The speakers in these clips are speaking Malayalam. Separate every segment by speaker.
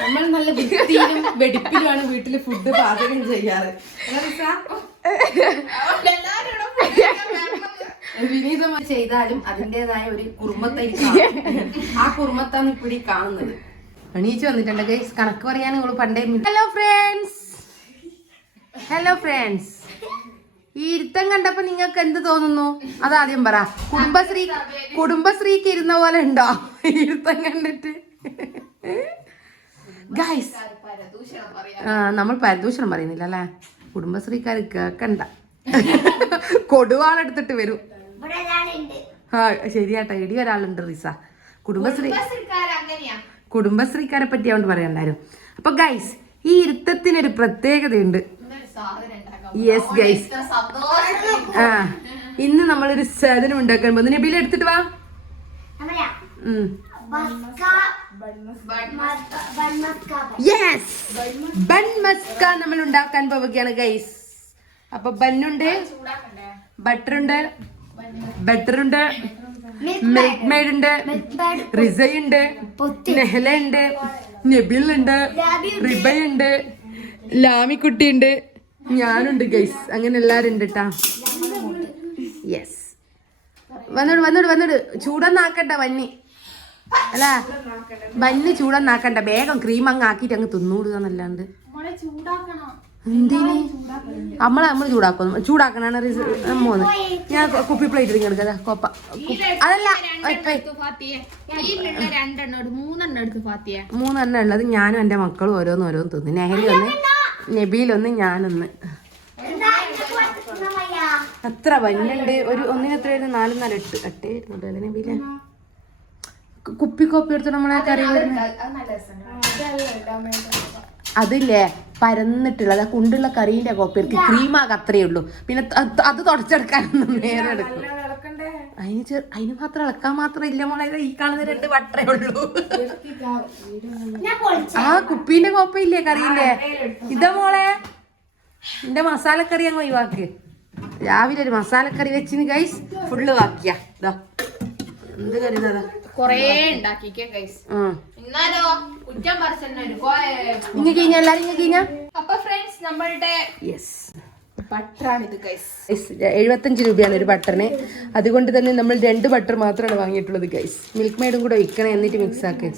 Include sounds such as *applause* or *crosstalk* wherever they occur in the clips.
Speaker 1: നമ്മൾ നല്ല വൃത്തിയിലും വെടിപ്പിലുമാണ് വീട്ടിൽ ഫുഡ് പാചകം ചെയ്യാറ്? വിനീതമായി ചെയ്താലും അതിന്റെതായ ഒരു കുറുമത്തെ ആ കുറുമത്താണ് ഇപ്പിടി കാണുന്നത്. എണീച്ച് വന്നിട്ടുണ്ട് ഗൈസ് കണക്ക് പറയാൻ നിങ്ങൾ പണ്ടേ ഹലോ ഫ്രണ്ട്സ് ഹലോ ഫ്രണ്ട്സ് ഈ ഇരുത്തം കണ്ടപ്പോ നിങ്ങൾക്ക് എന്ത് തോന്നുന്നു? അതാദ്യം പറ. കുടുംബശ്രീ കുടുംബശ്രീക്ക് ഇരുന്ന പോലെ ഉണ്ടോ? ഇരുത്തം കണ്ടിട്ട്? ഗൈസ് ആ നമ്മൾ പരദൂഷണം പറയുന്നില്ല അല്ലേ കുടുംബശ്രീക്കാർ കേക്കണ്ട. കൊടുവാളെടുത്തിട്ട് വരും. ആ ശരിയാട്ടോ. ഇടി ഒരാളുണ്ട് റിസ. കുടുംബശ്രീ കുടുംബശ്രീക്കാരെ പറ്റി അതുകൊണ്ട് പറയണ്ടായിരുന്നു അപ്പൊ ഗൈസ് ഈ ഇരുത്തത്തിനൊരു പ്രത്യേകതയുണ്ട്. യെസ് ഗൈസ് ആ ഇന്ന് നമ്മളൊരു സാധനം ഉണ്ടാക്കാൻ പോകുന്നു. ബില്ല് എടുത്തിട്ട് വാ. ഉം. യെസ് ബൺ മസ്ക നമ്മൾ ഉണ്ടാക്കാൻ പോവുകയാണ് ഗൈസ് അപ്പൊ ബന്നുണ്ട് ബട്ടറുണ്ട് ബട്ടറുണ്ട് മിൽക്ക് മെയ്ഡ് ഉണ്ട് റിസയുണ്ട് നെഹല ഉണ്ട് റിബയുണ്ട് ലാമിക്കുട്ടി ഉണ്ട് ഞാനുണ്ട് ഗൈസ് അങ്ങനെ എല്ലാരും ഉണ്ട് കേട്ടാ യെസ് വന്നോട് വന്നോട് വന്നോട്. ചൂടൊന്നാക്കട്ടെ വന്നി. അല്ല വന്നി ചൂടൊന്നാക്കണ്ട. വേഗം ക്രീം അങ്ങ് ആക്കിട്ട് അങ്ങ് തിന്നൂടുക എന്നല്ലാണ്ട്. എന്തിന്? നമ്മളെ നമ്മൾ ചൂടാക്കുന്നു. ചൂടാക്കണാണ് മോന്ന് ഞാൻ കുപ്പി പ്ലേറ്റ് എടുക്കരുത് കോപ്പ. കൊപ്പ അതല്ല
Speaker 2: മൂന്നെണ്ണ
Speaker 1: ഉള്ളത് ഞാനും എന്റെ മക്കളും ഓരോന്ന് ഓരോന്ന് തിന്നു. നെഹലി ഒന്ന് നബീലൊന്ന് ഞാനൊന്ന് അത്ര വന്നുണ്ട് ഒരു ഒന്നിനെത്രയായിരുന്നു നാലും നാല് എട്ട്. എട്ടേ അല്ലേ നബീലെ? കു- കുപ്പി കോപ്പി എടുത്ത് നമ്മളെ കറി അതില്ലേ പരന്നിട്ടുള്ളത് അതാ കുണ്ടുള്ള കറീന്റെ കോപ്പി എടുത്ത് ക്രീമാകെ അത്രയേ ഉള്ളൂ. പിന്നെ അത് തുടച്ചെടുക്കാനൊന്നും നേരെ എടുക്കും. അതിന് ചെ അതിന് മാത്രം ഇളക്കാൻ മാത്രം ഇല്ല മോളെ. ഇത് ഈ കാണുന്ന രണ്ട് വട്ടേ ഉള്ളൂ. ആ കുപ്പീന്റെ കോപ്പയില്ലേ കറിയില്ലേ ഇതാ മോളെ. എന്റെ മസാലക്കറി അങ്ങ് ഒഴിവാക്ക്. രാവിലെ ഒരു മസാലക്കറി വെച്ചിന് ഗൈസ് ഫുള്ള് വാക്കിയാ. ഇതാ എന്ത് കറി ഇതാ? എല്ലാരും
Speaker 2: അപ്പൊ ഫ്രണ്ട്സ് നമ്മളുടെ
Speaker 1: യെസ് എഴുപത്തഞ്ച് രൂപയാണ് ഒരു ബട്ടറിന്. അതുകൊണ്ട് തന്നെ നമ്മൾ രണ്ട് ബട്ടർ മാത്രമാണ് വാങ്ങിയിട്ടുള്ളത് ഗൈസ് മിൽക്ക് മെയ്ഡും കൂടെ ഒഴിക്കണേ എന്നിട്ട് മിക്സ് ആക്കി.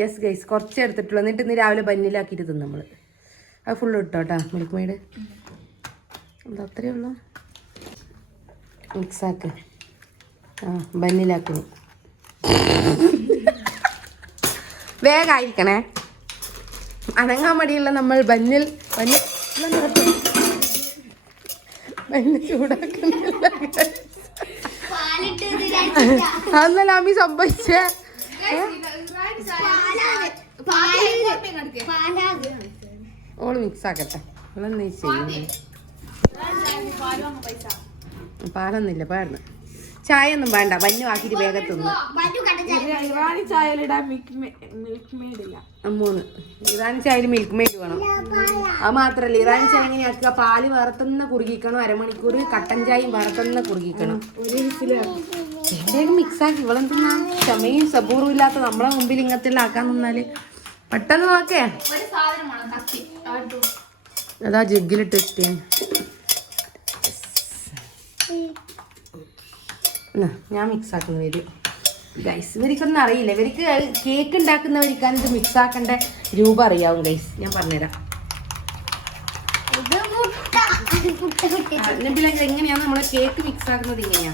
Speaker 1: യെസ് ഗൈസ് കുറച്ച് എടുത്തിട്ടുള്ളൂ. എന്നിട്ട് ഇന്ന് രാവിലെ ബന്നിലാക്കിയിട്ട് തിന്നു നമ്മൾ അത് ഫുള്ള് ഇട്ടോട്ടാ മിൽക്ക് മെയ്ഡ് അത് അത്രയേ ഉള്ളൂ? മിക്സ് ആക്ക് ആ ബന്നിലാക്കി വേഗമായിരിക്കണേ അനങ്ങാൻ മടിയുള്ള നമ്മൾ ബന്നിൽ ബന്നിൽ ബന്ന് ചൂടാക്കുന്നില്ല അന്നല്ല അമ്മി സംഭവിച്ചേ? ഓൾ മിക്സ് ആക്കട്ടെ ഓളെന്താ ചെയ്യുന്നത് പാലൊന്നുമില്ല പാടുന്നു ചായ ഒന്നും വേണ്ട വന്നു ആക്കിയിട്ട് വേഗം തിന്നു.
Speaker 2: ഇറാനി ചായയിലിടാൻ മിൽക്ക് മെയ്ഡ് ഇല്ല.
Speaker 1: മൂന്ന് ഇറാനി ചായയിൽ മിൽക്ക് മെയ്ഡ് വേണം. അത് മാത്രല്ല ഇറാനി ചായ എങ്ങനെ ആക്കുക? പാൽ വറുത്തുന്ന കുറുകിക്കണം അരമണിക്കൂർ കട്ടൻ ചായയും വറുത്തുന്ന കുറുകിക്കണം. വേഗം മിക്സ് ആക്കി. ഇവളെന്തിനാ? ക്ഷമയും സബൂറും ഇല്ലാത്ത നമ്മളെ മുമ്പിൽ ഇങ്ങനത്തെ ആക്കാൻ നിന്നാൽ. പെട്ടെന്ന് നോക്കേ. അതാ ജഗ്ഗിലിട്ട് വെച്ചിട്ട്. ഞാൻ മിക്സ് ആക്കുന്ന വരും ഗൈസ് ഇവർക്കൊന്നും അറിയില്ല. ഇവർക്ക് കേക്ക് ഉണ്ടാക്കുന്നവർക്കാണ് ഇത് മിക്സ് ആക്കേണ്ട രൂപം അറിയാവും ഗൈസ് ഞാൻ പറഞ്ഞുതരാം. എന്നിട്ട് എങ്ങനെയാണ് നമ്മളെ കേക്ക് മിക്സ് ആക്കുന്നത് ഇങ്ങനെയാ?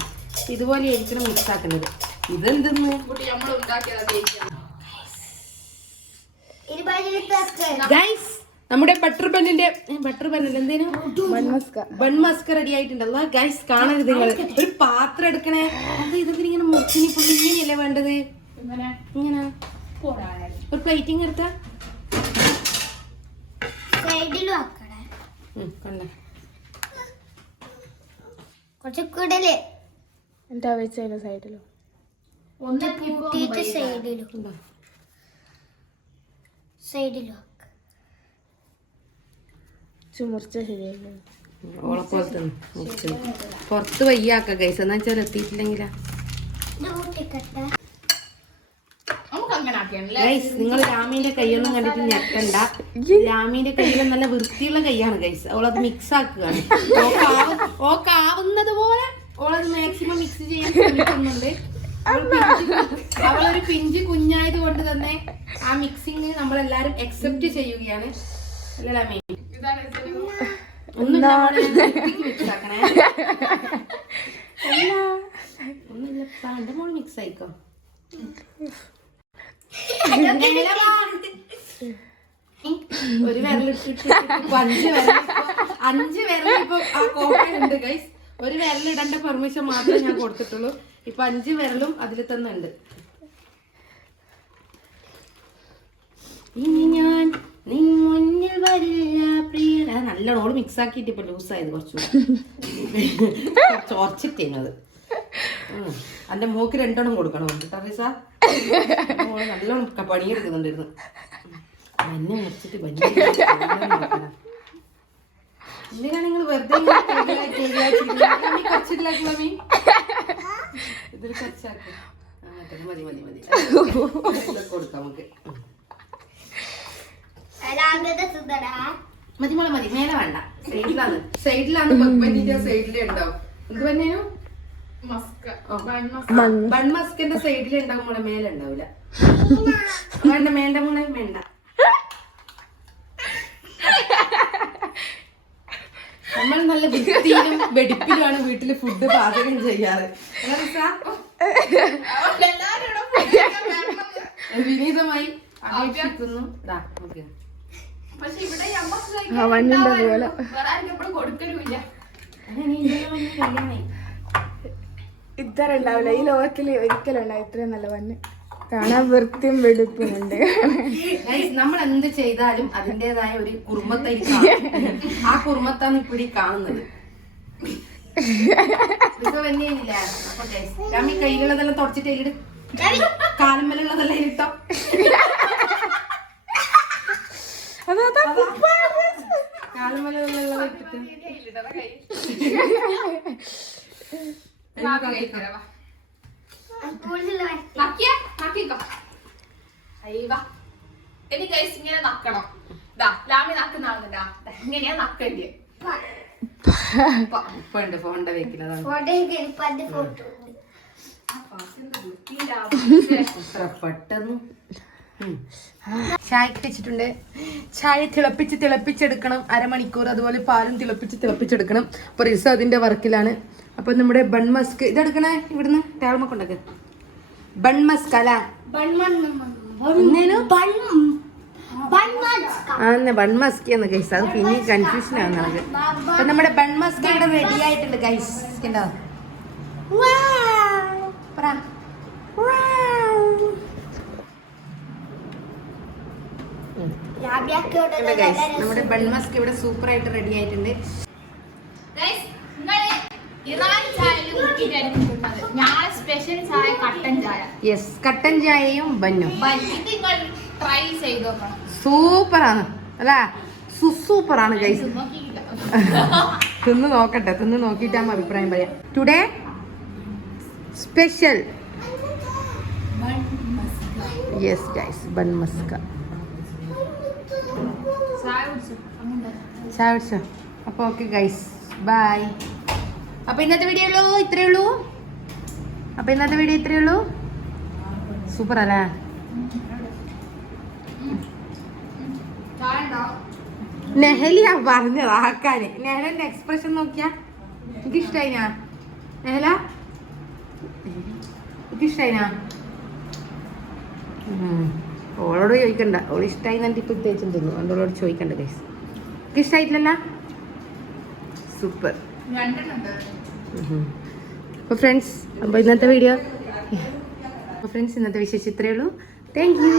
Speaker 1: ഇതുപോലെ ആയിരിക്കണം മിക്സ് ആക്കുന്നത്. ഇതെന്തെന്ന്?
Speaker 2: നമ്മൾ
Speaker 1: ഗൈസ് നമ്മുടെ ബട്ടർ പെന്നിന്റെ ബട്ടർ പെന്നിന്റെ എന്തേലും ബൺ മസ്ക റെഡി ആയിട്ടുണ്ടല്ലോ ഗൈസ് കാണരുത് നിങ്ങൾ ഒരു പാത്രം എടുക്കണേ. അത് ഇതൊക്കെ ഇങ്ങനെ മുറിച്ചിനി പുള്ളി ഇങ്ങനെയല്ലേ വേണ്ടത്?
Speaker 2: ഇങ്ങനെ.
Speaker 1: ഒരു പ്ലേറ്റിങ് എടുത്താ.
Speaker 3: കുറച്ച് കൂടുതൽ.
Speaker 2: എന്താ? സൈഡിലും
Speaker 1: ഓളെ മുറിച്ച്. പുറത്ത് വയ്യാക്ക ഗൈസ് എന്നാ വെച്ചാൽ എത്തിയിട്ടില്ലെങ്കിലാ? ഗൈസ് നിങ്ങൾ രാമീന്റെ കൈയൊന്നും കണ്ടിട്ട് ഞെക്കണ്ട. രാമീന്റെ കയ്യിൽ നല്ല വൃത്തിയുള്ള കൈയാണ് ഗൈസ് അവളത് മിക്സ് ആക്കുകയാണ്. ഓക്കാവും- ഓക്കാവുന്നത് പോലെ ഓളത് മാക്സിമം മിക്സ് ചെയ്യാൻ ശ്രമിക്കുന്നുണ്ട്. അവളൊരു പിഞ്ച് കുഞ്ഞായത് കൊണ്ട് തന്നെ ആ മിക്സിങ് നമ്മളെല്ലാരും അക്സെപ്റ്റ് ചെയ്യുകയാണ്. അല്ലേ രാമി? മിക്സ് ആയിക്കോ. ഒരു വിരലിട്ടിട്ട് അഞ്ച് വിരൽ അഞ്ച് വിരൽ ഇപ്പൊ ആ കോട്ടയുണ്ട് ഗൈസ് ഒരു വിരലിടേണ്ട പെർമിഷൻ മാത്രമേ ഞാൻ കൊടുത്തിട്ടുള്ളൂ. ഇപ്പൊ അഞ്ച് വിരലും അതിൽ തന്നെ ഉണ്ട്. ഇനി ഞാൻ നിൻ മുന്നിൽ വരില്ല പ്രിയ അത് നല്ലോണം ഓൾ മിക്സ് ആക്കിയിട്ട് ഇപ്പൊ ലൂസായത് ആയത് ചോർച്ചിട്ടേനു അത് എന്റെ മോക്ക് രണ്ടെണ്ണം കൊടുക്കണം. കേട്ടോ റിസ മോൾ നല്ലോണം പണിയെടുക്കുന്നുണ്ടായിരുന്നു. എന്നെ മുറിച്ചിട്ട് എന്തിനാ നിങ്ങൾ വെറുതെ ആ, മറ്റേത് മതി മതി മതി. *laughs* കൊടുക്കാം നമുക്ക്. മതി മോളെ മതി. മേലെ വേണ്ട. സൈഡിലാണ്. *laughs* സൈഡിലാണ് പപ്പന്റെ സൈഡിലേ ഉണ്ടാവും. എന്ത് പറഞ്ഞേനു
Speaker 2: മസ്ക.
Speaker 1: ബൺ മസ്കിന്റെ സൈഡിലേ ഉണ്ടാവും മോളെ മേലെ ഉണ്ടാവില്ല *laughs* വേണ്ട മേണ്ട മോളെ വേണ്ട. നമ്മൾ നല്ല വൃത്തിയിലും വെടിപ്പിലുമാണ് വീട്ടിൽ ഫുഡ് പാചകം ചെയ്യാറ്? വിനീതമായി അപേക്ഷിക്കുന്നു. ദാ, അതുപോലെ.
Speaker 4: ഇത്ര ഉണ്ടാവില്ല ഈ ലോകത്തിൽ ഒരിക്കലും ഉണ്ടാവും ഇത്രയും നല്ല വന്ന്. കാണാൻ വൃത്തിയും വെടുപ്പും ഉണ്ട്.
Speaker 1: നമ്മൾ എന്ത് ചെയ്താലും അതിന്റെതായ ഒരു കുറുമത്തെ ആ കുറുമത്താണ് ഇപ്പിടി കാണുന്നത്. കയ്യിലുള്ളതെല്ലാം തുടച്ചിട്ട് കാലമ്മലുള്ളതെല്ലാം ഇട്ടോ.
Speaker 2: ഇനി ഗൈസ് ഇങ്ങനെ നക്കണം. ദാ ലാമി നക്കുന്ന ആളുണ്ടാ ഇങ്ങനെയാ നക്കണ്ടേ
Speaker 1: ഇപ്പൊ ഉണ്ട് ഫോണിന്റെ വെക്കുന്നത്
Speaker 3: ഫോട്ടോ
Speaker 1: പെട്ടെന്ന് ചായക്ക് വെച്ചിട്ടുണ്ട്. ചായ തിളപ്പിച്ച് തിളപ്പിച്ചെടുക്കണം. അരമണിക്കൂർ അതുപോലെ പാലും തിളപ്പിച്ച് തിളപ്പിച്ചെടുക്കണം. അപ്പൊ റിസ അതിന്റെ വർക്കിലാണ്. അപ്പൊ നമ്മുടെ ബൺ മസ്ക് ഇതെടുക്കണേ ഇവിടുന്ന്? ടേൾമ കൊണ്ടൊക്കെ. ബൺ മസ്ക് അല്ല? ബൺ മസ്ക്. എന്ന് ഗൈസ് അത് പിന്നെ കൺഫ്യൂഷൻ ആണ് നമുക്ക്. അപ്പൊ നമ്മുടെ ബൺ മസ്ക് ഇവിടെ റെഡി ആയിട്ടുണ്ട് ഗൈസ് കണ്ടോ? പറ ഇവിടെ ഗൈസ് നമ്മുടെ ബൺ മസ്ക് ഇവിടെ സൂപ്പർ ആയിട്ട് റെഡി ആയിട്ടുണ്ട് യെസ് കട്ടൻ ചായയും ബന്നും. സൂപ്പറാണ് അല്ല? സുസൂപ്പറാണ് ഗൈസ് തിന്ന് നോക്കട്ടെ തിന്ന് നോക്കിയിട്ടാകുമ്പോൾ അഭിപ്രായം പറയാം today special yes guys bun maska.
Speaker 2: ചായ കുടിച്ചു?
Speaker 1: അപ്പോൾ ഓക്കെ ഗൈസ് ബൈ അപ്പോൾ ഇന്നത്തെ വീഡിയോ ഉള്ളൂ? ഇത്രയേ ഉള്ളൂ? അപ്പോൾ ഇന്നത്തെ വീഡിയോ ഇത്രയേ ഉള്ളൂ? സൂപ്പർ അല്ലേ? നെഹലിയാ പറഞ്ഞത് ആക്കാന് നെഹലന്റെ എക്സ്പ്രഷൻ നോക്കിയാ എനിക്ക് ഇഷ്ടായിനാ നെഹല? എനിക്ക് ഇഷ്ടായിനാ. ഓളോട് ചോദിക്കണ്ട. ഓൾ ഇഷ്ടമായി എന്നിട്ട് ഇപ്പോൾ തേച്ചും തിന്നു. ഓളോട് ചോദിക്കണ്ട ഗൈസ് എനിക്ക് ഇഷ്ടമായിട്ടില്ലല്ല സൂപ്പർ അപ്പോൾ ഫ്രണ്ട്സ് അപ്പോൾ ഇന്നത്തെ വീഡിയോ അപ്പോൾ ഫ്രണ്ട്സ് ഇന്നത്തെ വിശേഷം ഇത്രയേ ഉള്ളൂ. Thank you